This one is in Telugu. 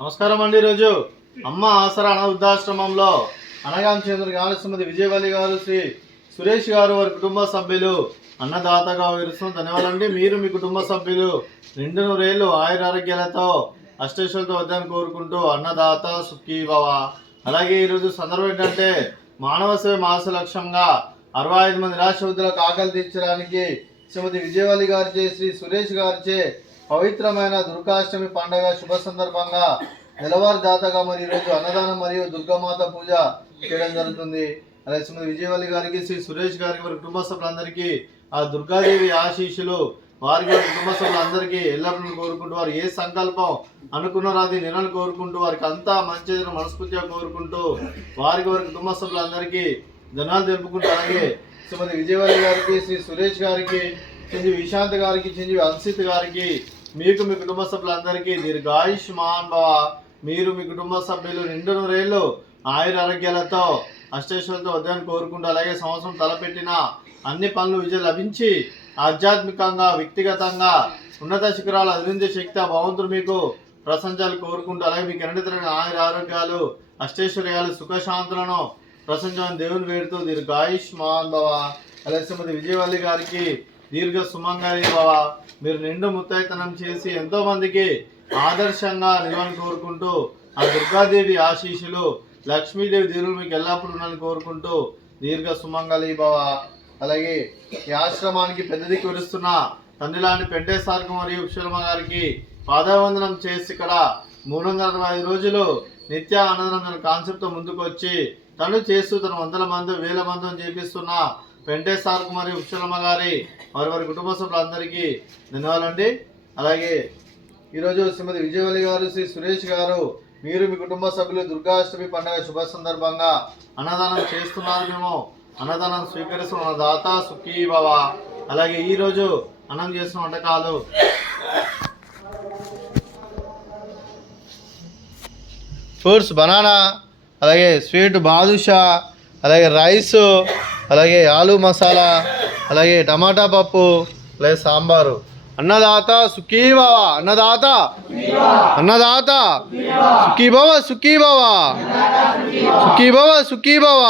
నమస్కారం అండి. ఈరోజు అమ్మ ఆసరా వృద్ధాశ్రమంలో అనగాం చంద్ర గాలి శ్రీమతి విజయవల్లి గారు, శ్రీ సురేష్ గారు, వారి కుటుంబ సభ్యులు అన్నదాతగా విరుస్తున్న ధన్యవాదాలండి. మీరు మీ కుటుంబ సభ్యులు నిండు నూరేళ్లు ఆయురారోగ్యాలతో అష్టైశ్వర్యాలతో వద్దని కోరుకుంటూ అన్నదాత సుఖీ భవ. అలాగే ఈరోజు సందర్భం ఏంటంటే మానవ సేవ మాస లక్ష్యంగా 65 మంది నిరాశ్ర వృద్ధులకు ఆకలి తీర్చడానికి శ్రీమతి విజయవల్లి గారిచే, శ్రీ సురేష్ గారిచే పవిత్రమైన దుర్గాష్టమి పండుగ శుభ సందర్భంగా నెలవారీదాతగా మరి ఈరోజు అన్నదానం మరియు దుర్గామాత పూజ చేయడం జరుగుతుంది. అలాగే శ్రీమతి విజయవల్లి గారికి, శ్రీ సురేష్ గారికి, వారి కుటుంబ సభ్యులందరికీ ఆ దుర్గాదేవి ఆశీస్సులు వారికి, వారి కుటుంబ సభ్యులందరికీ ఎల్లప్పుడూ కోరుకుంటూ, వారు ఏ సంకల్పం అనుకున్నారో అది నిన్నలు కోరుకుంటూ, వారికి అంతా మంచి మనస్ఫూర్తిగా కోరుకుంటూ, వారికి వారి కుటుంబ సభ్యులందరికీ ధనాలు తెలుపుకుంటూ, అలాగే శ్రీమతి విజయవల్లి గారికి, శ్రీ సురేష్ గారికి, చిరంజీవి విశాంత్ గారికి, చిరంజీవి అన్సిత్ గారికి, మీకు మీ కుటుంబ సభ్యులందరికీ దీర్ఘాయుష్మాన్ భవ. మీరు మీ కుటుంబ సభ్యులు నిండు నూరేళ్లు ఆయుర ఆరోగ్యాలతో అష్టైశ్వర్యాలతో వద్దని కోరుకుంటూ, అలాగే సంవత్సరం తలపెట్టిన అన్ని పనులు విజయం లభించి ఆధ్యాత్మికంగా వ్యక్తిగతంగా ఉన్నత శిఖరాలు అధిరించే శక్తి ఆ భగవంతుడు మీకు ప్రశంసాలు కోరుకుంటూ, అలాగే మీకు ఎన్నడతరని ఆయుర ఆరోగ్యాలు అష్టైశ్వర్యాలు సుఖశాంతులను ప్రశంసాన్ని దేవుని వేడుతూ దీర్ఘాయుష్మాన్ భవ. అలాగే శ్రీమతి విజయవల్లి గారికి దీర్ఘ సుమంగళి భవ. మీరు నిండు ముత్తైతనం చేసి ఎంతో మందికి ఆదర్శంగా నిలవని కోరుకుంటూ, ఆ దుర్గాదేవి ఆశీస్సులు లక్ష్మీదేవి దేవుడు మీకు ఎల్లప్పుడూ ఉండాలని కోరుకుంటూ దీర్ఘ సుమంగళి భవ. అలాగే ఈ ఆశ్రమానికి పెద్ద దిక్కు విరుస్తున్న తండ్రి లాంటి పెంటేశ్వరకు మరియు శర్మ గారికి పాదవందనం చేసి ఇక్కడ 365 రోజులు నిత్య ఆనందం కాన్సెప్ట్తో ముందుకు వచ్చి తను చేస్తూ తన వందల మంది వేల మందిని చేపిస్తున్న పెంటేశ్వరకు మరియు శర్మ గారి వారి కుటుంబ సభ్యులందరికీ ధన్యవాదాలండి. అలాగే ఈరోజు శ్రీమతి విజయవల్లి గారు, శ్రీ సురేష్ గారు, మీరు మీ కుటుంబ సభ్యులు దుర్గాష్టమి పండుగ శుభ సందర్భంగా అన్నదానం చేస్తున్నారు. మేము అన్నదానం స్వీకరిస్తున్న దాత సుఖీ భవ. అలాగే ఈరోజు అన్నం చేసిన వంటకాలు ఫ్రూట్స్ బనానా, అలాగే స్వీట్ బాదుషా, అలాగే రైస్, అలాగే ఆలు మసాలా, అలాగే టమాటా పప్పు, అలాగే సాంబారు. అన్నదాత సుఖీ భవ. అన్నదాత అన్నదాత సుఖీ భవ. సుఖీ భవ. సుఖీ భవ. సుఖీ భవ.